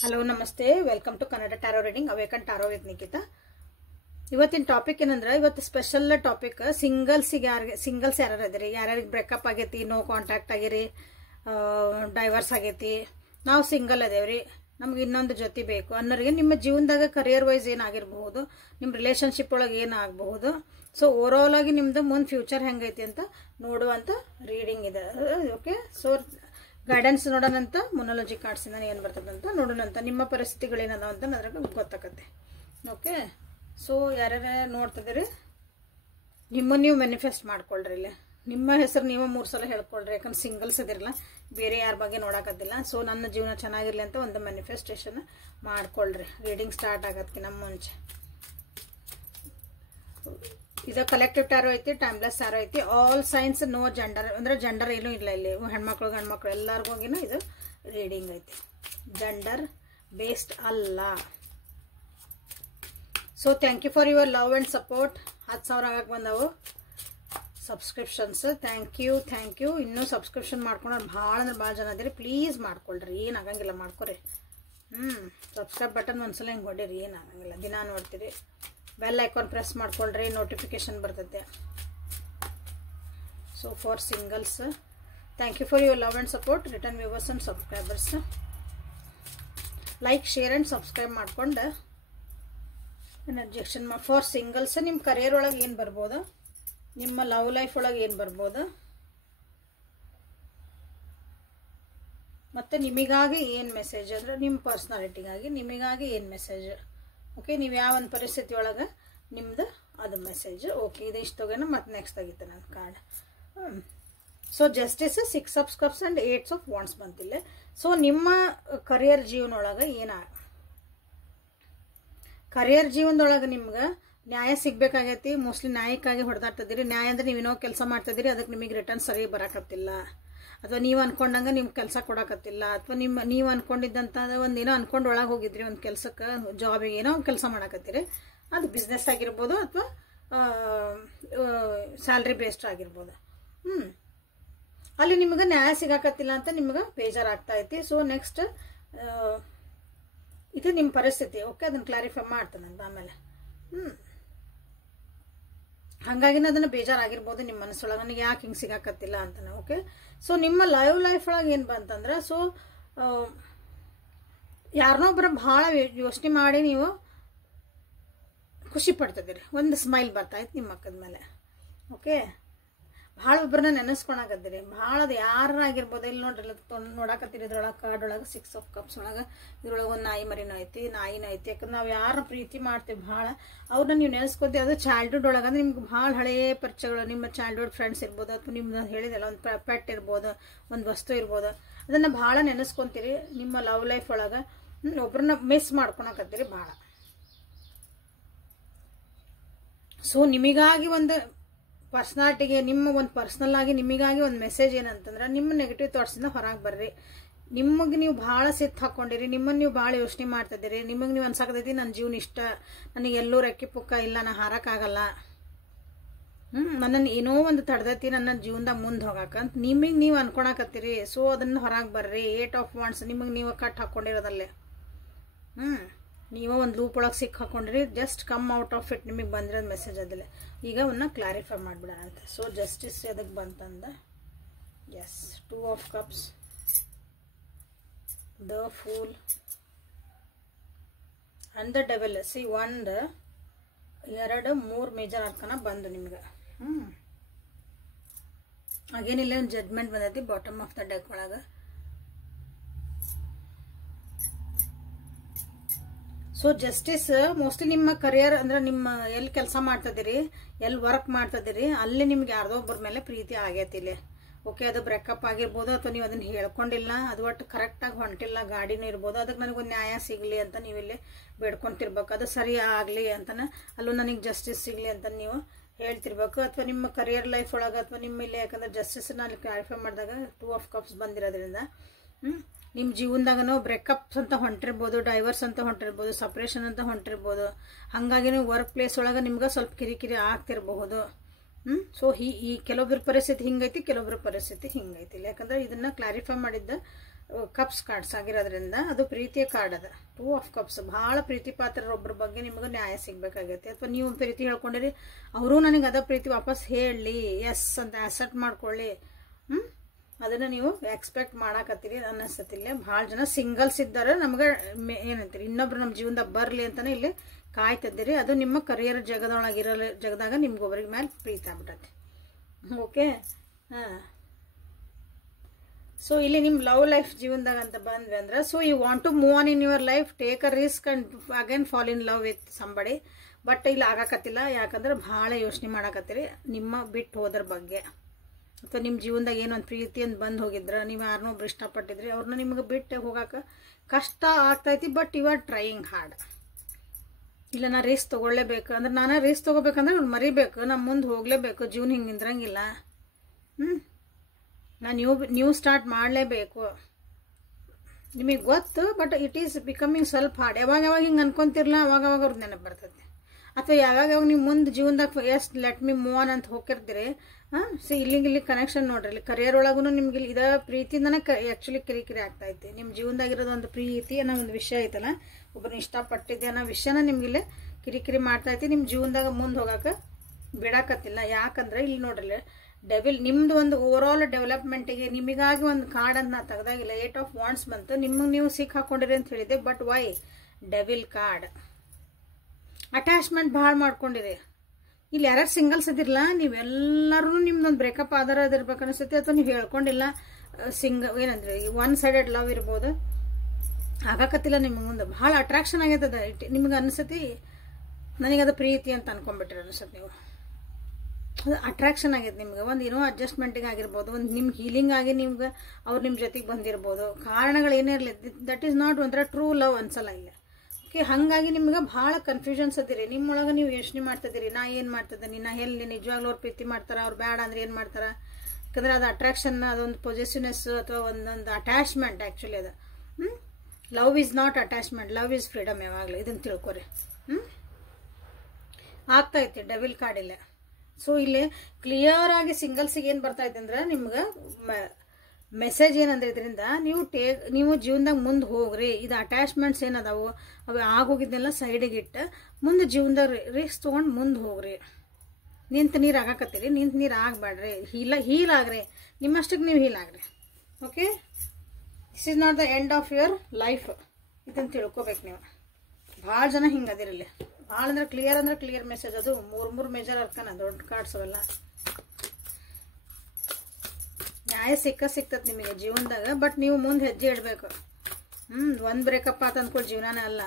Hello ನಮಸ್ತೆ welcome to Kannada tarot reading awaken tarot with Nikita. ಇವತ್ತಿನ topic ಏನಂದ್ರೆ ಇವತ್ತು ಸ್ಪೆಷಲ್ ಟಾಪಿಕ್ ಸಿಂಗಲ್ಸ್ ಯಾರು ಇದ್ರಿ, ಯಾರ್ಯಾರಿಗೆ ಬ್ರೇಕಪ್ ಆಗೈತಿ, ನೋ ಕಾಂಟ್ಯಾಕ್ಟ್ ಆಗಿರಿ, ಡೈವರ್ಸ್ ಆಗೈತಿ, ನಾವು ಸಿಂಗಲ್ ಅದೇವ್ರಿ, ನಮ್ಗೆ ಇನ್ನೊಂದು ಜೊತೆ ಬೇಕು ಅನ್ನೋರಿಗೆ ನಿಮ್ಮ ಜೀವನದಾಗ ಕರಿಯರ್ ವೈಸ್ ಏನಾಗಿರಬಹುದು, ನಿಮ್ಮ ರಿಲೇಶನ್ಶಿಪ್ ಒಳಗೆ ಏನಾಗಬಹುದು, ಸೊ ಓವರ್ ಆಲ್ ಆಗಿ ನಿಮ್ದು ಮುಂದೆ ಫ್ಯೂಚರ್ ಹೆಂಗೈತಿ ಅಂತ ನೋಡುವಂತ ರೀಡಿಂಗ್ ಇದೆ. ಓಕೆ, ಸೊ ಗೈಡೆನ್ಸ್ ನೋಡೋಣಂತ, ಮೊನಾಲಜಿ ಕಾರ್ಡ್ಸಿಂದ ಏನು ಬರ್ತದಂತ ನೋಡೋಣಂತ, ನಿಮ್ಮ ಪರಿಸ್ಥಿತಿಗಳೇನದಾವ ಅಂತ ಅದ್ರಾಗ ಗೊತ್ತಾಗತ್ತೆ. ಓಕೆ, ಸೊ ಯಾರ್ಯಾರ ನೋಡ್ತಿದ್ದೀರಿ ನಿಮ್ಮನ್ನು ನೀವು ಮ್ಯಾನಿಫೆಸ್ಟ್ ಮಾಡ್ಕೊಳ್ರಿ. ಇಲ್ಲಿ ನಿಮ್ಮ ಹೆಸರು ನೀವು 3 ಸಲ ಹೇಳ್ಕೊಳ್ರಿ, ಯಾಕಂದ್ರೆ ಸಿಂಗಲ್ಸ್ ಅದಿರಲ್ಲ, ಬೇರೆ ಯಾರ ಬಗ್ಗೆ ನೋಡಕತ್ತಿಲ್ಲ. ಸೊ ನನ್ನ ಜೀವನ ಚೆನ್ನಾಗಿರ್ಲಿ ಅಂತ ಒಂದು ಮ್ಯಾನಿಫೆಸ್ಟೇಷನ್ ಮಾಡ್ಕೊಳ್ರಿ. ರೀಡಿಂಗ್ ಸ್ಟಾರ್ಟ್ ಆಗತ್ಕಿನ್ನ ಮುಂಚೆ ಇದು ಕಲೆಕ್ಟಿವ್ ಟ್ಯಾರೋ ಐತಿ, ಟೈಮ್ಲೆಸ್ ಟ್ಯಾರೋ ಐತಿ. ಆಲ್ ಸೈನ್ಸ್, ನೋ ಜೆಂಡರ್, ಅಂದ್ರೆ ಜೆಂಡರ್ ಏನೂ ಇಲ್ಲ ಇಲ್ಲಿ, ಹೆಣ್ಮಕ್ಳು ಗಂಡ್ಮಕ್ಳು ಎಲ್ಲರಿಗೋಗಿನ ಇದು ರೀಡಿಂಗ್ ಐತಿ, ಜೆಂಡರ್ ಬೇಸ್ಡ್ ಅಲ್ಲ. So thank you for your love and support. 10,000 ಆಗಕ್ಕೆ ಬಂದವು ಸಬ್ಸ್ಕ್ರಿಪ್ಷನ್ಸ್. Thank you. ಇನ್ನೂ ಸಬ್ಸ್ಕ್ರಿಪ್ಷನ್ ಮಾಡ್ಕೊಂಡ್ರೆ ಭಾಳ ಅಂದ್ರೆ ಭಾಳ ಜನ ಅದೀರಿ, ಪ್ಲೀಸ್ ಮಾಡ್ಕೊಳ್ರಿ, ಏನು ಆಗಂಗಿಲ್ಲ, ಮಾಡ್ಕೊರಿ. ಸಬ್ಸ್ಕ್ರೈಬ್ ಬಟನ್ ಒಂದ್ಸಲ ಹಿಂಗೆ ಹೊಡೀರಿ, ಏನು ಆಗಂಗಿಲ್ಲ, ದಿನ ನೋಡ್ತೀರಿ. ಬೆಲ್ ಐಕಾನ್ ಪ್ರೆಸ್ ಮಾಡ್ಕೊಳ್ರಿ, ನೋಟಿಫಿಕೇಶನ್ ಬರ್ತೈತೆ. So for singles, thank you for your love and support. Return viewers and subscribers, like, share and subscribe ಮಾಡ್ಕೊಂಡು ಅಬ್ಜೆಕ್ಷನ್ ಫಾರ್ ಸಿಂಗಲ್ಸ್. ನಿಮ್ಮ ಕರಿಯರ್ ಒಳಗೆ ಏನು ಬರ್ಬೋದು, ನಿಮ್ಮ ಲವ್ ಲೈಫ್ ಒಳಗೆ ಏನು ಬರ್ಬೋದು, ಮತ್ತು ನಿಮಗಾಗಿ ಏನು ಮೆಸೇಜ್, ಅಂದರೆ ನಿಮ್ಮ ಪರ್ಸ್ನಾಲಿಟಿಗಾಗಿ ನಿಮಗಾಗಿ ಏನು ಮೆಸೇಜ್. ಓಕೆ, ನೀವು ಯಾವ ಒಂದು ಪರಿಸ್ಥಿತಿ ಒಳಗೆ ನಿಮ್ದು ಅದು ಮೆಸೇಜ್. ಓಕೆ, ಇದು ಇಷ್ಟು ತಗೋಣ, ಮತ್ತು ನೆಕ್ಸ್ಟ್ ತೆಗಿತೆ ನನ್ನ card. So justice, 6 of cups and 8 of wands ಬಂತಿಲ್ಲ. ಸೊ ನಿಮ್ಮ ಕರಿಯರ್ ಜೀವನೊಳಗೆ ಕರಿಯರ್ ಜೀವನದೊಳಗೆ ನಿಮ್ಗೆ ನ್ಯಾಯ ಸಿಗ್ಬೇಕಾಗೈತಿ. ಮೋಸ್ಟ್ಲಿ ನ್ಯಾಯಕ್ಕಾಗಿ ಹೊಡೆದಾಡ್ತಿದ್ದೀರಿ. ನ್ಯಾಯ ಅಂದರೆ ನೀವೇನೋ ಕೆಲಸ ಮಾಡ್ತಿದ್ದೀರಿ, ಅದಕ್ಕೆ ನಿಮಗೆ ರಿಟರ್ನ್ ಸರಿ ಬರೋಕತ್ತಿಲ್ಲ, ಅಥವಾ ನೀವು ಅನ್ಕೊಂಡಂಗೆ ನಿಮ್ಗೆ ಕೆಲಸ ಕೊಡಕತ್ತಿಲ್ಲ, ಅಥವಾ ನೀವು ಅನ್ಕೊಂಡಿದ್ದಂಥ ಒಂದೇನೋ ಅನ್ಕೊಂಡು ಒಳಗೆ ಹೋಗಿದ್ರಿ ಒಂದು ಕೆಲಸಕ್ಕೆ, ಜಾಬಿಗೆ ಏನೋ ಕೆಲಸ ಮಾಡಕತ್ತೀರಿ, ಅದು ಬಿಸ್ನೆಸ್ ಆಗಿರ್ಬೋದು ಅಥವಾ ಸ್ಯಾಲ್ರಿ ಬೇಸ್ಡ್ ಆಗಿರ್ಬೋದು. ಅಲ್ಲಿ ನಿಮ್ಗೆ ನ್ಯಾಯ ಸಿಗಾಕತ್ತಿಲ್ಲ ಅಂತ ನಿಮ್ಗೆ ಬೇಜಾರಾಗ್ತಾ ಐತಿ. ಸೊ ನೆಕ್ಸ್ಟ್ ಇದು ನಿಮ್ಮ ಪರಿಸ್ಥಿತಿ. ಓಕೆ, ಅದನ್ನು ಕ್ಲಾರಿಫೈ ಮಾಡ್ತಾನಂತ ಆಮೇಲೆ. ಹಾಗಾಗಿ ಅದನ್ನು ಬೇಜಾರಾಗಿರ್ಬೋದು ನಿಮ್ಮ ಮನಸ್ಸೊಳಗೆ, ನನಗೆ ಯಾಕೆ ಹಿಂಗೆ ಸಿಗಾಕತ್ತಿಲ್ಲ ಅಂತಾನೆ. ಓಕೆ, ಸೊ ನಿಮ್ಮ ಲೈಫ್ ಒಳಗೆ ಏನು ಬಂತಂದ್ರೆ, ಸೊ ಯಾರನ್ನೊಬ್ಬರ ಭಾಳ ಯೋಚನೆ ಮಾಡಿ ನೀವು ಖುಷಿ ಪಡ್ತಿದ್ದೀರಿ, ಒಂದು ಸ್ಮೈಲ್ ಬರ್ತಾಯಿತ್ತು ನಿಮ್ಮ ಮಕ್ಕದ ಮೇಲೆ. ಓಕೆ, ಭಾಳ ಒಬ್ಬರನ್ನ ನೆನೆಸ್ಕೊಳಕತ್ತೀರಿ, ಭಾಳ ಅದು ಯಾರಾಗಿರ್ಬೋದು. ಇಲ್ಲಿ ನೋಡ್ರಿ, ನೋಡಕತ್ತೀರಿ ಇದ್ರೊಳಗೆ ಕಾರ್ಡೊಳಗೆ 6 ಆಫ್ ಕಪ್ಸ್ ಒಳಗೆ ಇದ್ರೊಳಗೆ ಒಂದು ನಾಯಿನೂ ಐತಿ. ಯಾಕಂದ್ರೆ ನಾವು ಯಾರನ್ನ ಪ್ರೀತಿ ಮಾಡ್ತೀವಿ ಭಾಳ, ಅವ್ರನ್ನ ನೀವು ನೆನೆಸ್ಕೊತೀವಿ. ಅದು ಚಾಲ್ಡ್ಹುಡ್ ಒಳಗೆ ಅಂದ್ರೆ ನಿಮ್ಗೆ ಭಾಳ ಹಳೆಯ ಪರಿಚಯಗಳು, ನಿಮ್ಮ ಚಾಲ್ಡ್ಹುಡ್ ಫ್ರೆಂಡ್ಸ್ ಇರ್ಬೋದು, ಅಥವಾ ನಿಮ್ದು ಹೇಳಿದೆಲ್ಲ ಒಂದು ಪೆಟ್ ಇರ್ಬೋದು, ಒಂದು ವಸ್ತು ಇರ್ಬೋದು, ಅದನ್ನು ಭಾಳ ನೆನೆಸ್ಕೊತೀರಿ. ನಿಮ್ಮ ಲವ್ ಲೈಫ್ ಒಳಗೆ ಒಬ್ರನ್ನ ಮಿಸ್ ಮಾಡ್ಕೊಳಕತ್ತೀರಿ ಭಾಳ. ಸೊ ನಿಮಗಾಗಿ ಒಂದು ಪರ್ಸ್ನಾಲಿಟಿಗೆ, ನಿಮ್ಮ ಒಂದು ಪರ್ಸ್ನಲ್ ಆಗಿ ನಿಮಗಾಗಿ ಒಂದು ಮೆಸೇಜ್ ಏನಂತಂದ್ರೆ, ನಿಮ್ಮ ನೆಗೆಟಿವ್ ಥಾಟ್ಸಿಂದ ಹೊರಗೆ ಬರ್ರಿ. ನಿಮಗೆ ನೀವು ಭಾಳ ಸಿತ್ತು ಹಾಕ್ಕೊಂಡಿರಿ, ನಿಮ್ಮನ್ನು ನೀವು ಭಾಳ ಯೋಚನೆ ಮಾಡ್ತಿದ್ದೀರಿ, ನಿಮಗೆ ನೀವು ಅನ್ಸಾಕತೈತಿ ನನ್ನ ಜೀವನ ಇಷ್ಟ, ನನಗೆ ಎಲ್ಲೂ ರೆಕ್ಕಿ ಪುಕ್ಕ ಇಲ್ಲ, ನಾ ಹಾರಕ್ಕಾಗಲ್ಲ, ನನ್ನನ್ನು ಏನೋ ಒಂದು ತಡೆದೈತಿ ನನ್ನ ಜೀವನದಾಗ ಮುಂದೆ ಹೋಗಾಕಂತ ನಿಮಗೆ ನೀವು ಅನ್ಕೊಳಕತ್ತೀರಿ. ಸೊ ಅದನ್ನು ಹೊರಗೆ ಬರ್ರಿ. 8 ಆಫ್ ವಾಂಡ್ಸ್ ನಿಮಗೆ ನೀವು ಕಟ್ ಹಾಕ್ಕೊಂಡಿರೋದಲ್ಲೇ, ನೀವೇ ಒಂದು ಲೂಪ್ ಒಳಗೆ ಸಿಕ್ಕ ಹಾಕೊಂಡ್ರಿ. Just come out of it, ನಿಮಗೆ ಬಂದಿರೋದು ಮೆಸೇಜ್ ಅದಿಲ್ಲ. ಈಗ ಅವನ್ನ ಕ್ಲಾರಿಫೈ ಮಾಡಿಬಿಡೋಣ ಅಂತ. ಸೊ ಜಸ್ಟಿಸ್ ಎದಕ್ಕೆ ಬಂತಂದ, yes 2 of cups, the fool and the devil. See 1 2 3 major arcana ಬಂದು ನಿಮ್ಗೆ. ಹಾಗೇನಿಲ್ಲ, ಒಂದು ಜಡ್ಜ್ಮೆಂಟ್ ಬಂದೈತಿ ಬಾಟಮ್ ಆಫ್ ದ ಡೆಕ್ ಒಳಗೆ. ಸೊ ಜಸ್ಟಿಸ್ ಮೋಸ್ಟ್ಲಿ ನಿಮ್ಮ ಕರಿಯರ್ ಅಂದ್ರೆ ನಿಮ್ಮ ಎಲ್ಲಿ ಕೆಲಸ ಮಾಡ್ತಿದ್ದೀರಿ, ಎಲ್ಲಿ ವರ್ಕ್ ಮಾಡ್ತಿದ್ದೀರಿ, ಅಲ್ಲಿ ನಿಮ್ಗೆ ಯಾರ್ದೋ ಒಬ್ಬರ ಮೇಲೆ ಪ್ರೀತಿ ಆಗೈತಿ ಇಲ್ಲಿ. ಓಕೆ, ಅದು ಬ್ರೇಕಪ್ ಆಗಿರ್ಬೋದು, ಅಥವಾ ನೀವು ಅದನ್ನು ಹೇಳ್ಕೊಂಡಿಲ್ಲ, ಅದು ಒಟ್ಟು ಕರೆಕ್ಟಾಗಿ ಹೊಂಟಿಲ್ಲ, ಗಾಡಿನೂ ಇರ್ಬೋದು, ಅದಕ್ಕೆ ನನಗೊಂದು ನ್ಯಾಯ ಸಿಗಲಿ ಅಂತ ನೀವು ಇಲ್ಲಿ ಬೇಡ್ಕೊತಿರ್ಬೇಕು. ಅದು ಸರಿ ಆಗಲಿ ಅಂತನ, ಅಲ್ಲೂ ನನಗೆ ಜಸ್ಟಿಸ್ ಸಿಗಲಿ ಅಂತ ನೀವು ಹೇಳ್ತಿರ್ಬೇಕು. ಅಥವಾ ನಿಮ್ಮ ಕರಿಯರ್ ಲೈಫ್ ಒಳಗೆ, ಅಥವಾ ನಿಮ್ಮ ಇಲ್ಲಿ, ಯಾಕಂದ್ರೆ ಜಸ್ಟಿಸ್ನ ಅಲ್ಲಿ ಕ್ಲಾರಿಫೈ ಮಾಡಿದಾಗ 2 ಆಫ್ ಕಪ್ಸ್ ಬಂದಿರೋದ್ರಿಂದ ನಿಮ್ಮ ಜೀವನದಾಗನೋ ಬ್ರೇಕಪ್ಸ್ ಅಂತ ಹೊಂಟಿರ್ಬೋದು, ಡೈವರ್ಸ್ ಅಂತ ಹೊಂಟಿರ್ಬೋದು, ಸಪ್ರೇಷನ್ ಅಂತ ಹೊಂಟಿರ್ಬೋದು. ಹಾಗಾಗಿ ನೀವು ವರ್ಕ್ ಪ್ಲೇಸ್ ಒಳಗೆ ನಿಮ್ಗೆ ಸ್ವಲ್ಪ ಕಿರಿಕಿರಿ ಆಗ್ತಿರಬಹುದು. ಸೊ ಈ ಕೆಲವೊಬ್ಬರ ಪರಿಸ್ಥಿತಿ ಹಿಂಗೈತಿ, ಕೆಲವೊಬ್ಬರ ಪರಿಸ್ಥಿತಿ ಹಿಂಗೈತಿ. ಯಾಕಂದ್ರೆ ಇದನ್ನ ಕ್ಲಾರಿಫೈ ಮಾಡಿದ್ದ ಕಪ್ಸ್ ಕಾರ್ಡ್ಸ್ ಆಗಿರೋದ್ರಿಂದ ಅದು ಪ್ರೀತಿಯ ಕಾರ್ಡ್ ಅದ. 2 ಆಫ್ ಕಪ್ಸ್. ಭಾಳ ಪ್ರೀತಿ ಪಾತ್ರರೊಬ್ಬರ ಬಗ್ಗೆ ನಿಮಗೆ ನ್ಯಾಯ ಸಿಗ್ಬೇಕಾಗೈತೆ. ಅಥವಾ ನೀವು ಪ್ರೀತಿ ಹೇಳ್ಕೊಂಡಿರಿ, ಅವರು ನನಗೆ ಅದ ಪ್ರೀತಿ ವಾಪಸ್ ಹೇಳಲಿ, ಎಸ್ ಅಂತ ಆಕ್ಸೆಪ್ಟ್ ಮಾಡ್ಕೊಳ್ಳಿ. ಅದನ್ನು ನೀವು ಎಕ್ಸ್ಪೆಕ್ಟ್ ಮಾಡಾಕತ್ತೀರಿ ಅನ್ನಿಸ್ತತಿಲ್ಲ. ಭಾಳ ಜನ ಸಿಂಗಲ್ಸ್ ಇದ್ದಾರೆ, ನಮ್ಗೆ ಏನಂತೀರಿ ಇನ್ನೊಬ್ರು ನಮ್ಮ ಜೀವನದಾಗ ಬರಲಿ ಅಂತಾನೆ ಇಲ್ಲಿ ಕಾಯ್ತಿದ್ದೀರಿ. ಅದು ನಿಮ್ಮ ಕರಿಯರ್ ಜಗದಾಗ ನಿಮ್ಗೊಬ್ಬರಿಗೆ ಮೇಲೆ ಪ್ರೀತಿ ಆಗ್ಬಿಟ್ಟೈತಿ. ಓಕೆ. ಸೊ ಇಲ್ಲಿ ನಿಮ್ಮ ಲವ್ ಲೈಫ್ ಜೀವನದಾಗ ಅಂತ ಬಂದ್ವಿ ಅಂದ್ರೆ, so you want to move on in your life, take a risk and again fall in love with somebody. But ಇಲ್ಲಿ ಆಗಾಕತ್ತಿಲ್ಲ. ಯಾಕಂದ್ರೆ ಭಾಳ ಯೋಚನೆ ಮಾಡಾಕತ್ತೀರಿ ನಿಮ್ಮ ಬಿಟ್ಟು ಹೋದ್ರ ಬಗ್ಗೆ. ಅಥವಾ ನಿಮ್ಮ ಜೀವನದಾಗ ಏನೊಂದು ಪ್ರೀತಿ ಅಂತ ಬಂದು ಹೋಗಿದ್ರ, ನೀವು ಯಾರನ್ನೊಬ್ರು ಇಷ್ಟಪಟ್ಟಿದ್ರಿ, ಅವ್ರನ್ನ ನಿಮ್ಗೆ ಬಿಟ್ಟು ಹೋಗಾಕ ಕಷ್ಟ ಆಗ್ತೈತಿ. But you are trying hard. ಇಲ್ಲ ನಾ ರಿಸ್ಕ್ ತೊಗೊಳ್ಳೇಬೇಕು ಅಂದ್ರೆ, ನಾನು ರಿಸ್ಕ್ ತೊಗೋಬೇಕಂದ್ರೆ ಅವ್ರು ಮರಿಬೇಕು, ನಾ ಮುಂದೆ ಹೋಗ್ಲೇಬೇಕು. ಜೀವನ ಹಿಂಗೆ ನಿಂದ್ರಂಗಿಲ್ಲ. ನಾನು ನ್ಯೂ ಸ್ಟಾರ್ಟ್ ಮಾಡಲೇಬೇಕು. ನಿಮಗೆ ಗೊತ್ತು, ಬಟ್ ಇಟ್ ಈಸ್ ಬಿಕಮಿಂಗ್ ಸ್ವಲ್ಪ ಹಾರ್ಡ್. ಯಾವಾಗ ಹಿಂಗೆ ಅನ್ಕೊಂತಿರ್ಲ ಅವಾಗ ಅವ್ರದ್ದು ನೆನಪು ಬರ್ತೈತೆ. ಅಥವಾ ಯಾವಾಗ ನೀವು ಮುಂದೆ ಜೀವನದಾಗ S let me move on ಅಂತ ಹೋಗಿರ್ತೀರಿ. ಸೊ ಇಲ್ಲಿ ಕನೆಕ್ಷನ್ ನೋಡ್ರಿ, ಇಲ್ಲಿ ಕರಿಯರ್ ಒಳಗೂ ನಿಮ್ಗೆ ಇದ ಪ್ರೀತಿಯಿಂದನೇ ಆ್ಯಕ್ಚುಲಿ ಕಿರಿಕಿರಿ ಆಗ್ತೈತಿ. ನಿಮ್ಮ ಜೀವನದಾಗಿರೋದು ಒಂದು ಪ್ರೀತಿ ಅನ್ನೋ ಒಂದು ವಿಷಯ ಐತಲ್ಲ, ಒಬ್ಬರನ್ನ ಇಷ್ಟಪಟ್ಟಿದ್ದೆ ಅನ್ನೋ ವಿಷಯನ ನಿಮ್ಗಿಲ್ಲಿ ಕಿರಿಕಿರಿ ಮಾಡ್ತೈತಿ. ನಿಮ್ಮ ಜೀವನದಾಗ ಮುಂದೆ ಹೋಗಾಕ ಬಿಡಾಕತ್ತಿಲ್ಲ. ಯಾಕಂದ್ರೆ ಇಲ್ಲಿ ನೋಡ್ರಿ, ಡೆವಿಲ್ ನಿಮ್ದು ಒಂದು ಓವರ್ ಆಲ್ ಡೆವಲಪ್ಮೆಂಟಿಗೆ ನಿಮಗಾಗಿ ಒಂದು ಕಾರ್ಡ್ ಅಂತ ನಾ ತೆಗ್ದಾಗಿಲ್ಲ. 8 ಆಫ್ ವಾಂಡ್ಸ್ ಬಂತು. ನಿಮಗೆ ನೀವು ಸಿಕ್ ಹಾಕೊಂಡಿರಿ ಅಂತ ಹೇಳಿದೆ. But why devil card? Attachment ಭಾಳ ಮಾಡ್ಕೊಂಡಿರಿ. ಇಲ್ಲಿ ಯಾರ್ಯಾರು ಸಿಂಗಲ್ಸ್ ಇದಿರಲ್ಲ, ನೀವೆಲ್ಲರೂ ನಿಮ್ದೊಂದು ಬ್ರೇಕಪ್ ಆಧಾರ ಅದಿರ್ಬೇಕು ಅನಿಸ್ತೈತಿ. ಅಥವಾ ನೀವು ಹೇಳ್ಕೊಂಡಿಲ್ಲ ಏನಂದ್ರೆ ಒನ್ ಸೈಡೆಡ್ ಲವ್ ಇರ್ಬೋದು. ಆಗಾಕತ್ತಿಲ್ಲ ನಿಮ್ಗೆ ಮುಂದೆ. ಭಾಳ ಅಟ್ರಾಕ್ಷನ್ ಆಗೈತದ. ನಿಮ್ಗೆ ಅನಿಸ್ತತಿ ನನಗದು ಪ್ರೀತಿ ಅಂತ ಅನ್ಕೊಂಡ್ಬಿಟ್ರಿ ಅನಿಸ್ತತಿ. ನೀವು ಅದು ಅಟ್ರಾಕ್ಷನ್ ಆಗೈತೆ ನಿಮ್ಗೆ. ಒಂದು ಏನೋ ಅಡ್ಜಸ್ಟ್ಮೆಂಟಿಗೆ ಆಗಿರ್ಬೋದು, ಒಂದು ನಿಮ್ಮ ಹೀಲಿಂಗ್ ಆಗಿ ನಿಮ್ಗೆ ಅವ್ರು ನಿಮ್ಮ ಜೊತೆಗೆ ಬಂದಿರ್ಬೋದು. ಕಾರಣಗಳು ಏನೇ ಇರಲಿ, ದಟ್ ಈಸ್ ನಾಟ್ ಒಂಥರ ಟ್ರೂ ಲವ್ ಅನ್ಸಲ್ಲ ಇಲ್ಲ. ಓಕೆ. ಹಾಗಾಗಿ ನಿಮ್ಗೆ ಭಾಳ ಕನ್ಫ್ಯೂಷನ್ಸ್ ಅದಿರಿ. ನಿಮ್ಮೊಳಗೆ ನೀವು ಯೋಚನೆ ಮಾಡ್ತಿದ್ದೀರಿ, ನಾ ಏನು ಮಾಡ್ತಿದ್ದೀನಿ, ನಾ ಎಲ್ಲಿ ನಿಜವಾಗ್ಲೂ ಅವ್ರು ಪ್ರೀತಿ ಮಾಡ್ತಾರ, ಅವ್ರು ಬೇಡ ಅಂದ್ರೆ ಏನು ಮಾಡ್ತಾರ. ಯಾಕಂದ್ರೆ ಅದು ಅಟ್ರಾಕ್ಷನ್, ಅದೊಂದು ಪೊಸೆಸಿವ್ನೆಸ್ ಅಥವಾ ಒಂದೊಂದು ಅಟ್ಯಾಚ್ಮೆಂಟ್ ಆ್ಯಕ್ಚುಲಿ ಅದು. Love is not attachment, love is freedom. ಯಾವಾಗಲೂ ಇದನ್ನು ತಿಳ್ಕೊರಿ. ಆಗ್ತೈತಿ ಡೆವಿಲ್ ಕಾರ್ಡ್ ಇಲ್ಲ. ಸೊ ಇಲ್ಲಿ ಕ್ಲಿಯರ್ ಆಗಿ ಸಿಂಗಲ್ಸಿಗೆ ಏನು ಬರ್ತೈತೆ ಅಂದ್ರೆ, ನಿಮ್ಗೆ ಮೆಸೇಜ್ ಏನಂದ್ರೆ ಇದರಿಂದ ನೀವು ಜೀವನದಾಗ ಮುಂದೆ ಹೋಗ್ರಿ. ಇದು ಅಟ್ಯಾಚ್ಮೆಂಟ್ಸ್ ಏನದಾವು ಅವು ಆಗೋಗಿದ್ನೆಲ್ಲ ಸೈಡಿಗೆ ಇಟ್ಟು ಮುಂದೆ ಜೀವನದಾಗ ರಿಸ್ಕ್ ತೊಗೊಂಡು ಮುಂದೆ ಹೋಗ್ರಿ. ನಿಂತು ನೀರು ಆಗಾಕತ್ತೀರಿ, ನಿಂತು ನೀರು ಆಗಬೇಡ್ರಿ. ಹೀಲ್ ಆಗ್ರಿ, ನಿಮ್ಮಷ್ಟಕ್ಕೆ ನೀವು ಹೀಲ್ ಆಗ್ರಿ. Okay. This is not the end of your life. ಇದನ್ನು ತಿಳ್ಕೊಬೇಕು ನೀವು. ಭಾಳ ಜನ ಹಿಂಗೆ ಅದಿರಲ್ಲಿ. ಭಾಳ ಅಂದ್ರೆ ಕ್ಲಿಯರ್ ಮೆಸೇಜ್. ಅದು 3 ಮೇಜರ್ ಅರ್ಕನ ದೊಡ್ಡ ಕಾರ್ಡ್ಸ್ ಅವೆಲ್ಲ. ನ್ಯಾಯ ಸಿಗ್ತದೆ ನಿಮಗೆ ಜೀವನದಾಗ. ಬಟ್ ನೀವು ಮುಂದೆ ಹೆಜ್ಜೆ ಇಡಬೇಕು. ಒಂದು ಬ್ರೇಕಪ್ ಆತ ಅಂದ್ಕೊಂಡು ಜೀವನನೇ ಅಲ್ಲ.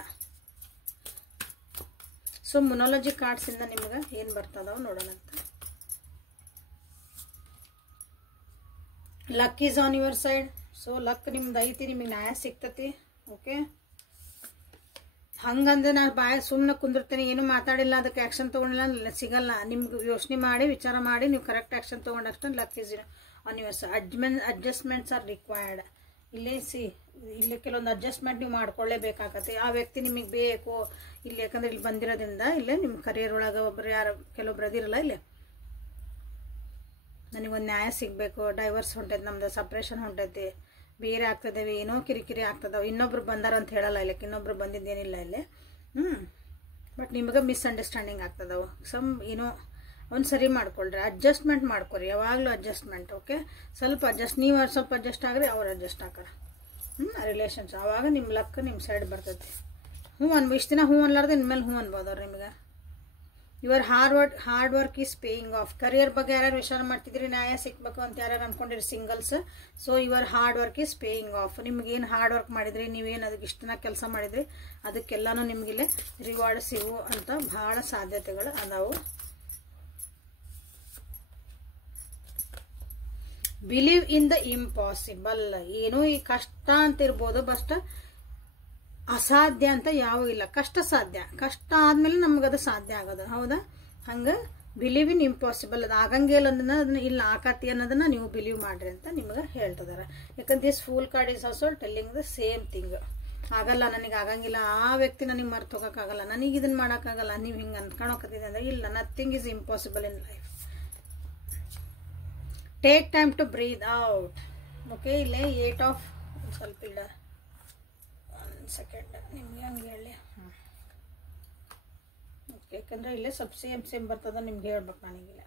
ಸೊ ಮೊನಾಲಜಿ ಕಾರ್ಡ್ಸಿಂದ ನಿಮ್ಗೆ ಏನು ಬರ್ತದವ ನೋಡೋಣಂತ. Luck is on your side. So luck ನಿಮ್ದು ಐತಿ, ನಿಮಗೆ ನ್ಯಾಯ ಸಿಗ್ತತಿ. ಓಕೆ. ಹಂಗಂದ್ರೆ ನಾನು ಸುಮ್ಮನೆ ಕುಂದಿರ್ತೇನೆ, ಏನು ಮಾತಾಡಿಲ್ಲ, ಅದಕ್ಕೆ ಆ್ಯಕ್ಷನ್ ತೊಗೊಂಡಿಲ್ಲ, ಸಿಗಲ್ಲ. ನಿಮ್ಗೆ ಯೋಚನೆ ಮಾಡಿ ವಿಚಾರ ಮಾಡಿ ನೀವು ಕರೆಕ್ಟ್ ಆ್ಯಕ್ಷನ್ ತೊಗೊಂಡಷ್ಟು luck is on your side. Adjustments are required. ಇಲ್ಲಿ ಕೆಲವೊಂದು ಅಡ್ಜಸ್ಟ್ಮೆಂಟ್ ನೀವು ಮಾಡ್ಕೊಳ್ಳೇಬೇಕಾಗತ್ತೆ. ಆ ವ್ಯಕ್ತಿ ನಿಮಗೆ ಬೇಕು ಇಲ್ಲಿ. ಯಾಕಂದ್ರೆ ಇಲ್ಲಿ ಬಂದಿರೋದ್ರಿಂದ ಇಲ್ಲೇ ನಿಮ್ಮ ಕರಿಯರ್ ಒಳಗೆ ಕೆಲವೊಬ್ರು ಅದಿರಲ್ಲ. ಇಲ್ಲಿ ನನಗೊಂದು ನ್ಯಾಯ ಸಿಗಬೇಕು, ಡೈವರ್ಸ್ ಹೊಂಟೈತಿ, ನಮ್ದು ಸಪ್ರೇಷನ್ ಹೊಂಟೈತಿ, ಬೇರೆ ಆಗ್ತದೇವೆ, ಏನೋ ಕಿರಿಕಿರಿ ಆಗ್ತದವ, ಇನ್ನೊಬ್ರು ಬಂದಾರ ಅಂತ ಹೇಳಲ್ಲ. ಇಲ್ಲಕ್ಕೆ ಇನ್ನೊಬ್ರು ಬಂದಿದ್ದೇನಿಲ್ಲ ಇಲ್ಲಿ. ಬಟ್ ನಿಮಗೆ ಮಿಸ್ಅಂಡರ್ಸ್ಟ್ಯಾಂಡಿಂಗ್ ಆಗ್ತದವು. ಏನೋ ಒಂದು ಸರಿ ಮಾಡ್ಕೊಳ್ರಿ, ಅಡ್ಜಸ್ಟ್ಮೆಂಟ್ ಮಾಡ್ಕೊರಿ. ಯಾವಾಗಲೂ ಅಡ್ಜಸ್ಟ್ಮೆಂಟ್. ಓಕೆ. ಸ್ವಲ್ಪ ನೀವು ಸ್ವಲ್ಪ ಅಡ್ಜಸ್ಟ್ ಆಗ್ರಿ, ಅವ್ರು ಅಡ್ಜಸ್ಟ್ ಆಗಾರ. ರಿಲೇಷನ್ಸ್ ಆವಾಗ ನಿಮ್ಮ ಲಕ್ ನಿಮ್ಮ ಸೈಡ್ ಬರ್ತೈತಿ. ಇಷ್ಟು ದಿನ ಅನ್ಲಾರ್ದೆ ಇನ್ಮೇಲೆ ಅನ್ಬೋದು ಅವ್ರು ನಿಮ್ಗೆ. Your hard work is paying off. Career ಬಗ್ಗೆ ಯಾರ್ಯಾರು ವಿಚಾರ ಮಾಡ್ತಿದ್ರಿ, ನ್ಯಾಯ ಸಿಕ್ಬೇಕು ಅಂತ ಯಾರ್ಯಾರು ಅನ್ಕೊಂಡಿರಿ singles. So your hard work is paying off. ನಿಮ್ಗೇನು ಹಾರ್ಡ್ ವರ್ಕ್ ಮಾಡಿದ್ರಿ, ನೀವೇನು ಅದಕ್ಕೆ ಇಷ್ಟನ ಕೆಲಸ ಮಾಡಿದ್ರಿ, ಅದಕ್ಕೆಲ್ಲಾನು ನಿಮಗಿಲ್ಲೇ ರಿವಾರ್ಡ್ ಸಿಗು ಅಂತ ಭಾಳ ಸಾಧ್ಯತೆಗಳು ಅದಾವು. Believe in the impossible. ಏನೋ ಈ ಕಷ್ಟ ಅಂತ ಇರ್ಬೋದು, ಬಟ್ ಅಸಾಧ್ಯ ಅಂತ ಯಾವ ಇಲ್ಲ. ಕಷ್ಟ ಸಾಧ್ಯ. ಕಷ್ಟ ಆದ್ಮೇಲೆ ನಮಗದು ಸಾಧ್ಯ ಆಗೋದು. ಹೌದಾ? ಹಂಗೆ ಬಿಲೀವ್ ಇನ್ ಇಂಪಾಸಿಬಲ್. ಅದು ಆಗಂಗಿಲ್ಲ ಅದನ್ನ ಇಲ್ಲ ಆಕತಿ ಅನ್ನೋದನ್ನ ನೀವು ಬಿಲೀವ್ ಮಾಡ್ರಿ ಅಂತ ನಿಮ್ಗೆ ಹೇಳ್ತಿದಾರೆ. ಯಾಕಂದ್ರೆ this pool card is also telling the same thing. ಆಗಲ್ಲ, ನನಗೆ ಆಗಂಗಿಲ್ಲ, ಆ ವ್ಯಕ್ತಿ ನನಗೆ ಮರ್ತು ಹೋಗೋಕ್ಕಾಗಲ್ಲ, ನನಗೆ ಇದನ್ನ ಮಾಡೋಕ್ಕಾಗಲ್ಲ, ನೀವು ಹಿಂಗೆ ಅನ್ಕೊಳಕತ್ತಿದೆ ಅಂದ್ರೆ ಇಲ್ಲ, nothing is impossible in life. Take time to breathe out. Okay. ಇಲ್ಲೇ 8 ಆಫ್ ಸ್ವಲ್ಪ ಇಲ್ಲ, 1 ಸೆಕೆಂಡ್ ನಿಮ್ಗೆ ಹಂಗೆ ಹೇಳಿ. ಓಕೆ, ಯಾಕಂದರೆ ಇಲ್ಲೇ ಸ್ವಲ್ಪ ಸೇಮ್ ಬರ್ತದೆ, ನಿಮ್ಗೆ ಹೇಳ್ಬೇಕು ನನಗಿಲ್ಲ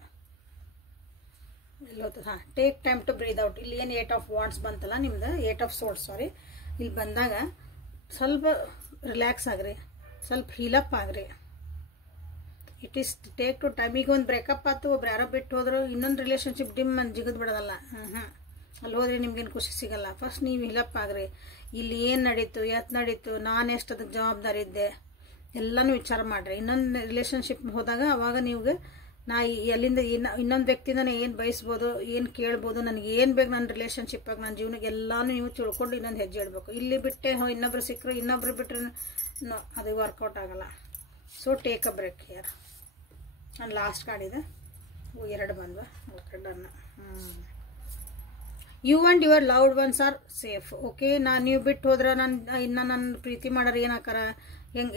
ಇಲ್ಲಿ ಹೋಗ್ತದೆ. ಹಾಂ, take time to breathe out. ಇಲ್ಲಿ ಏನು 8 ಆಫ್ ವಾಂಡ್ಸ್ ಬಂತಲ್ಲ ನಿಮ್ದು, 8 ಆಫ್ ಸೋರ್ಸ್ ಸಾರಿ, ಇಲ್ಲಿ ಬಂದಾಗ ಸ್ವಲ್ಪ ರಿಲ್ಯಾಕ್ಸ್ ಆಗ್ರಿ, ಸ್ವಲ್ಪ ಹೀಲಪ್ ಆಗ್ರಿ. It is take to time. ಈಗ ಒಂದು ಬ್ರೇಕಪ್ ಆಯ್ತು, ಒಬ್ರು ಯಾರೋ ಬಿಟ್ಟು ಹೋದ್ರು, ಇನ್ನೊಂದು ರಿಲೇಷನ್ಶಿಪ್ ಡಿಮ್ ಅಂತ ಜಿಗದ್ ಬಿಡೋದಲ್ಲ. ಅಲ್ಲಿ ಹೋದ್ರೆ ನಿಮ್ಗೇನು ಖುಷಿ ಸಿಗಲ್ಲ. ಫಸ್ಟ್ ನೀವು ಹೀಲಪ್ ಆಗ್ರಿ. ಇಲ್ಲಿ ಏನು ನಡೀತು, ನಡೀತು, ನಾನು ಎಷ್ಟು ಅದಕ್ಕೆ ಜವಾಬ್ದಾರಿ ಇದ್ದೆ ಎಲ್ಲನೂ ವಿಚಾರ ಮಾಡಿರಿ. ಇನ್ನೊಂದು ರಿಲೇಷನ್ಶಿಪ್ ಹೋದಾಗ ಅವಾಗ ನೀವು ನಾ ಎಲ್ಲಿಂದ ಇನ್ನೊಂದು ವ್ಯಕ್ತಿಯಿಂದ ಏನು ಬಯಸ್ಬೋದು, ಏನು ಕೇಳ್ಬೋದು, ನನಗೆ ಏನು ಬೇಕು ನನ್ನ ರಿಲೇಷನ್ಶಿಪ್ಪಾಗ, ನನ್ನ ಜೀವನಕ್ಕೆ ಎಲ್ಲನೂ ನೀವು ತಿಳ್ಕೊಂಡು ಇನ್ನೊಂದು ಹೆಜ್ಜೆ ಇಡಬೇಕು. ಇಲ್ಲಿ ಬಿಟ್ಟೆ ಇನ್ನೊಬ್ರು ಸಿಕ್ಕರು, ಇನ್ನೊಬ್ರು ಬಿಟ್ಟರೆ ಅದು ವರ್ಕೌಟ್ ಆಗಲ್ಲ. So take a break here. ನಾನು ಲಾಸ್ಟ್ ಕಾಡಿದೆ, 2 ಬಂದ್ವಾ? Okay, done. You and your loved ones are safe. Okay, ನೀವು ಬಿಟ್ಟು ಹೋದ್ರೆ ನನ್ನ ಪ್ರೀತಿ ಮಾಡೋರು ಏನಾಕಾರ,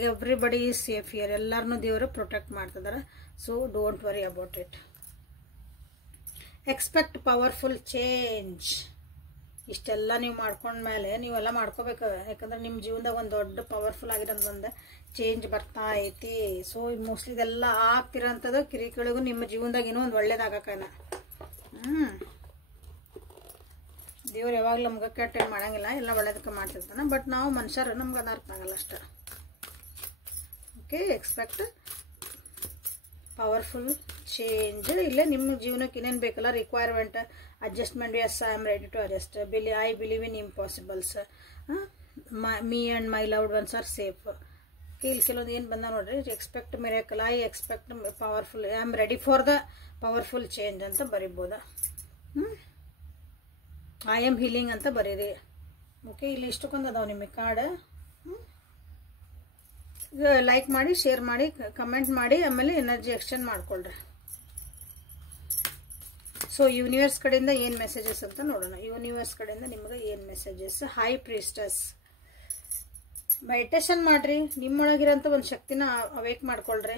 ಎವ್ರಿಬಡಿ ಈಸ್ ಸೇಫ್ ಹಿಯರ್. ಎಲ್ಲರನ್ನೂ ದೇವರು ಪ್ರೊಟೆಕ್ಟ್ ಮಾಡ್ತಿದ್ದಾರೆ. So don't worry about it. Expect powerful change. ಇಷ್ಟೆಲ್ಲ ನೀವು ಮಾಡ್ಕೊಂಡ್ಮೇಲೆ ನೀವೆಲ್ಲ ಮಾಡ್ಕೋಬೇಕು. ಯಾಕಂದ್ರೆ ನಿಮ್ಮ ಜೀವನದಾಗ ಒಂದು ದೊಡ್ಡ ಪವರ್ಫುಲ್ ಆಗಿರೋದು ಒಂದು ಚೇಂಜ್ ಬರ್ತಾ ಐತಿ. ಸೊ ಮೋಸ್ಟ್ಲಿ ಇದೆಲ್ಲ ಆಗ್ತಿರೋಂಥದ್ದು ಕಿರಿಕಿಳಿಗೂ ನಿಮ್ಮ ಜೀವನದಾಗ ಏನೋ ಒಂದು ಒಳ್ಳೇದಾಗಕ್ಕನ. ದೇವ್ರು ಯಾವಾಗಲೂ ನಮ್ಗೆ ಕೆಟ್ಟ ಮಾಡಂಗಿಲ್ಲ, ಎಲ್ಲ ಒಳ್ಳೇದಕ್ಕೆ ಮಾಡ್ತಿರ್ತಾನೆ. ಬಟ್ ನಾವು ಮನುಷ್ಯರು, ನಮ್ಗೆ ಅದು ಅರ್ಥ ಆಗಲ್ಲ ಅಷ್ಟೆ. Okay, expect powerful change. ಇಲ್ಲೇ ನಿಮ್ಮ ಜೀವನಕ್ಕೆ ಇನ್ನೇನು ಬೇಕಲ್ಲ, requirement, adjustment. Yes, I am ready to adjust. I believe in impossibles. Me and my loved ones are safe. ಇಲ್ಲಿ ಕೆಲವೊಂದು ಏನು ಬಂದ ನೋಡ್ರಿ, expect miracle, I expect powerful, I am ready for the powerful change ಅಂತ ಬರಿಬೋದಾ. I am healing ಅಂತ ಬರೀರಿ. Okay, ಇಲ್ಲಿ ಇಷ್ಟಕ್ಕೊಂದು ಅದಾವೆ ನಿಮಗೆ ಕಾರ್ಡ್. ಲೈಕ್ ಮಾಡಿ, ಶೇರ್ ಮಾಡಿ, ಕಮೆಂಟ್ ಮಾಡಿ, ಆಮೇಲೆ ಎನರ್ಜಿ ಎಕ್ಸ್ಚೇಂಜ್ ಮಾಡ್ಕೊಳ್ರಿ. ಸೊ ಯೂನಿವರ್ಸ್ ಕಡೆಯಿಂದ ಏನು ಮೆಸೇಜಸ್ ಅಂತ ನೋಡೋಣ. ಯೂನಿವರ್ಸ್ ಕಡೆಯಿಂದ ನಿಮಗೆ ಏನು ಮೆಸೇಜಸ್. ಹೈ ಪ್ರೀಸ್ಟಸ್. ಮೆಡಿಟೇಷನ್ ಮಾಡಿರಿ, ನಿಮ್ಮೊಳಗಿರೋಂಥ ಒಂದು ಶಕ್ತಿನ ಅವೇಕ್ ಮಾಡ್ಕೊಳ್ರಿ.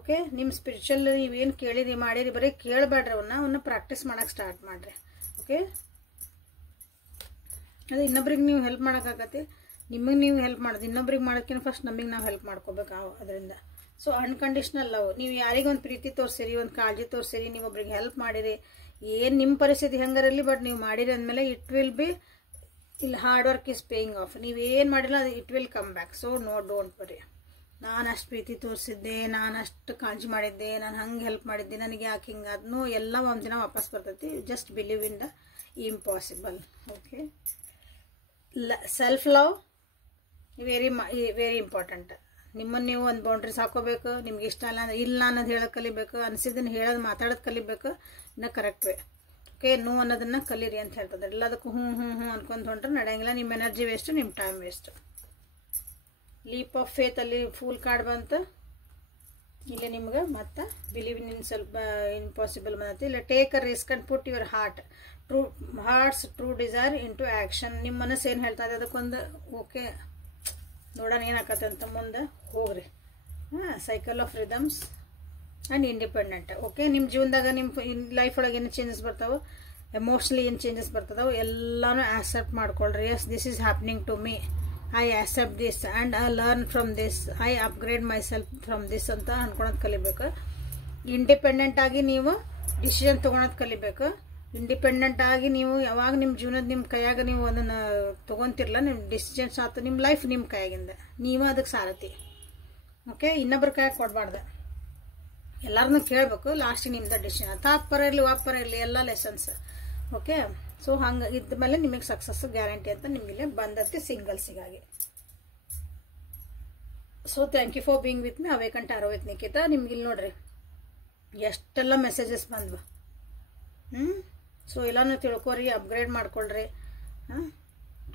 ಓಕೆ, ನಿಮ್ಮ ಸ್ಪಿರಿಚುವಲ್ ನೀವೇನು ಕೇಳಿರಿ ಮಾಡಿರಿ, ಬರೀ ಕೇಳಬೇಡ್ರಿ, ಅವನ್ನ ಪ್ರಾಕ್ಟೀಸ್ ಮಾಡೋಕೆ ಸ್ಟಾರ್ಟ್ ಮಾಡಿರಿ. ಓಕೆ, ಅದು ಇನ್ನೊಬ್ರಿಗೆ ನೀವು ಹೆಲ್ಪ್ ಮಾಡೋಕ್ಕಾಗತ್ತೆ, ನಿಮಗೆ ನೀವು ಹೆಲ್ಪ್ ಮಾಡೋದು. ಇನ್ನೊಬ್ರಿಗೆ ಮಾಡೋಕ್ಕಿಂತ ಫಸ್ಟ್ ನಮಗೆ ನಾವು ಹೆಲ್ಪ್ ಮಾಡ್ಕೋಬೇಕು ಅದರಿಂದ. So unconditional love. ನೀವು ಯಾರಿಗೊಂದು ಪ್ರೀತಿ ತೋರಿಸಿರಿ, ಒಂದು ಕಾಳಜಿ ತೋರಿಸಿರಿ, ನೀವು ಒಬ್ರಿಗೆ ಹೆಲ್ಪ್ ಮಾಡಿರಿ, ಏನು ನಿಮ್ಮ ಪರಿಸ್ಥಿತಿ ಹೆಂಗಾರಲ್ಲಿ, ಬಟ್ ನೀವು ಮಾಡಿರಿ ಅಂದಮೇಲೆ ಇಟ್ ವಿಲ್ ಬಿ, ಇಲ್ಲಿ hard work is paying of. ನೀವೇನು ಮಾಡಿಲ್ಲ ಅದು it will come back. So don't worry. ನಾನು ಅಷ್ಟು ಪ್ರೀತಿ ತೋರಿಸಿದ್ದೆ, ನಾನು ಅಷ್ಟು ಕಾಳಜಿ ಮಾಡಿದ್ದೆ, ನಾನು ಹಂಗೆ ಹೆಲ್ಪ್ ಮಾಡಿದ್ದೆ, ನನಗೆ ಯಾಕೆ ಹಿಂಗೆ, ಅದನ್ನೂ ಎಲ್ಲ ಒಂದು ದಿನ ವಾಪಸ್ ಬರ್ತೈತಿ. Just believe in the impossible. Okay, self love very important. ನಿಮ್ಮನ್ನು ನೀವು ಒಂದು ಬೌಂಡ್ರೀಸ್ ಹಾಕೋಬೇಕು. ನಿಮ್ಗೆ ಇಷ್ಟ ಇಲ್ಲ ಅನ್ನೋದು ಹೇಳೋದು ಕಲಿಬೇಕು, ಅನಿಸಿದ್ದನ್ನು ಹೇಳೋದು ಮಾತಾಡೋದು ಕಲಿಬೇಕು. ಇನ್ನು ಕರೆಕ್ಟ್ ವೇ. ಓಕೆ, ನೋ ಅನ್ನೋದನ್ನು ಕಲೀರಿ ಅಂತ ಹೇಳ್ತದೆ. ಎಲ್ಲದಕ್ಕೂ ಹ್ಞೂ ಅನ್ಕೊಂತ ಹೊಂಟ್ರೆ ನಡೆಯಂಗಿಲ್ಲ. ನಿಮ್ಮ ಎನರ್ಜಿ ವೇಸ್ಟು, ನಿಮ್ಮ time waste. Leap of faith ಅಲ್ಲಿ ಫೂಲ್ ಕಾರ್ಡ್ ಬಂತು. ಇಲ್ಲಿ ನಿಮ್ಗೆ ಮತ್ತೆ ಬಿಲೀವ್ ಇನ್ ಸ್ವಲ್ಪ ಇಂಪಾಸಿಬಲ್ ಬಂದೈತಿ. ಇಲ್ಲ take a risk and put your heart's true desire into action. ನಿಮ್ಮ ಮನಸ್ಸು ಏನು ಹೇಳ್ತಾ ಇದೆ ಅದಕ್ಕೊಂದು ಓಕೆ ನೋಡೋಣ ಏನಾಕತ್ತೆ ಅಂತ ಮುಂದೆ ಹೋಗ್ರಿ. Cycle of rhythms and independent. Okay, ನಿಮ್ಮ ಜೀವನದಾಗ ನಿಮ್ಮ ಲೈಫ್ ಒಳಗೆ ಏನು ಚೇಂಜಸ್ ಬರ್ತಾವೆ, ಎಮೋಷ್ನಲಿ ಏನು ಚೇಂಜಸ್ ಬರ್ತದವು ಎಲ್ಲನೂ ಆಕ್ಸೆಪ್ಟ್ ಮಾಡ್ಕೊಳ್ರಿ. Yes, this is happening to me, I accept this and I learn from this, I upgrade myself from this ಅಂತ ಅನ್ಕೊಳೋದು ಕಲಿಬೇಕು. ಇಂಡಿಪೆಂಡೆಂಟ್ ಆಗಿ ನೀವು ಡಿಸಿಷನ್ ತೊಗೊಳೋದು ಕಲಿಬೇಕು. ಇಂಡಿಪೆಂಡೆಂಟ್ ಆಗಿ ನೀವು ಯಾವಾಗ ನಿಮ್ಮ ಜೀವನದ ನಿಮ್ಮ ಕೈಯಾಗ ನೀವು ಅದನ್ನು ತೊಗೊತಿರಲ್ಲ, ನಿಮ್ಮ ಡಿಸಿಷನ್ಸ್ ಆಯ್ತು, ನಿಮ್ಮ ಲೈಫ್ ನಿಮ್ಮ ಕೈಯಾಗಿಂದ, ನೀವು ಅದಕ್ಕೆ ಸಾರಥಿ. ಓಕೆ, ಇನ್ನೊಬ್ರ ಕೈಯಾಗ ಕೊಡಬಾರ್ದು, ಎಲ್ಲರನ್ನೂ ಕೇಳಬೇಕು. ಲಾಸ್ಟಿಗೆ ನಿಮ್ದು ಡಿಸಿಷನ್ ತಾಪರ ಇರಲಿ ವಾಪರ ಇರಲಿ ಎಲ್ಲ ಲೆಸನ್ಸ್. ಓಕೆ, ಸೊ ಹಂಗೆ ಇದ್ಮೇಲೆ ನಿಮಗೆ ಸಕ್ಸಸ್ ಗ್ಯಾರಂಟಿ ಅಂತ ನಿಮಗಿಲ್ಲೇ ಬಂದತ್ತೆ ಸಿಂಗಲ್ಸಿಗಾಗಿ. So thank you for being with me. Awaken tarot with Nikhita. ನಿಮ್ಗೆ ಇಲ್ಲಿ ನೋಡ್ರಿ ಎಷ್ಟೆಲ್ಲ ಮೆಸೇಜಸ್ ಬಂದ್ವು. ಸೊ ಎಲ್ಲನೂ ತಿಳ್ಕೊರಿ, ಅಪ್ಗ್ರೇಡ್ ಮಾಡ್ಕೊಳ್ರಿ,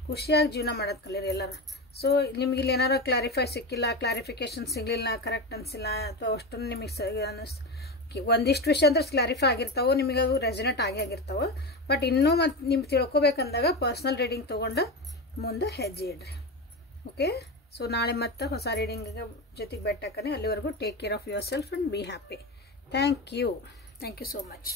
ಖುಷಿಯಾಗಿ ಜೀವನ ಮಾಡೋದು ಕಲೀರಿ ಎಲ್ಲರೂ. ಸೊ ನಿಮ್ಗೆ ಇಲ್ಲಿ ಏನಾರು ಕ್ಲಾರಿಫೈ ಸಿಕ್ಕಿಲ್ಲ, ಕ್ಲಾರಿಫಿಕೇಶನ್ ಸಿಗಲಿಲ್ಲ, ಕರೆಕ್ಟ್ ಅನಿಸಿಲ್ಲ ಅಥವಾ ಅಷ್ಟು ನಿಮಗೆ ಒಂದಿಷ್ಟು ವಿಷಯ ಅಂದ್ರೆ ಕ್ಲಾರಿಫೈ ಆಗಿರ್ತಾವೆ, ನಿಮಗೆ ಅದು ರೆಸನೇಟ್ ಆಗಿರ್ತಾವೆ. ಬಟ್ ಇನ್ನೂ ಮತ್ತು ನಿಮ್ಗೆ ತಿಳ್ಕೊಬೇಕಂದಾಗ ಪರ್ಸ್ನಲ್ ರೀಡಿಂಗ್ ತೊಗೊಂಡು ಮುಂದೆ ಹೆಜ್ಜೆ ಇಡ್ರಿ. ಓಕೆ, ಸೊ ನಾಳೆ ಮತ್ತೆ ಹೊಸ ರೀಡಿಂಗ್ ಜೊತೆಗೆ ಬೆಟ್ಟಾಕನೆ. ಅಲ್ಲಿವರೆಗೂ take care of yourself and be happy. Thank you so much.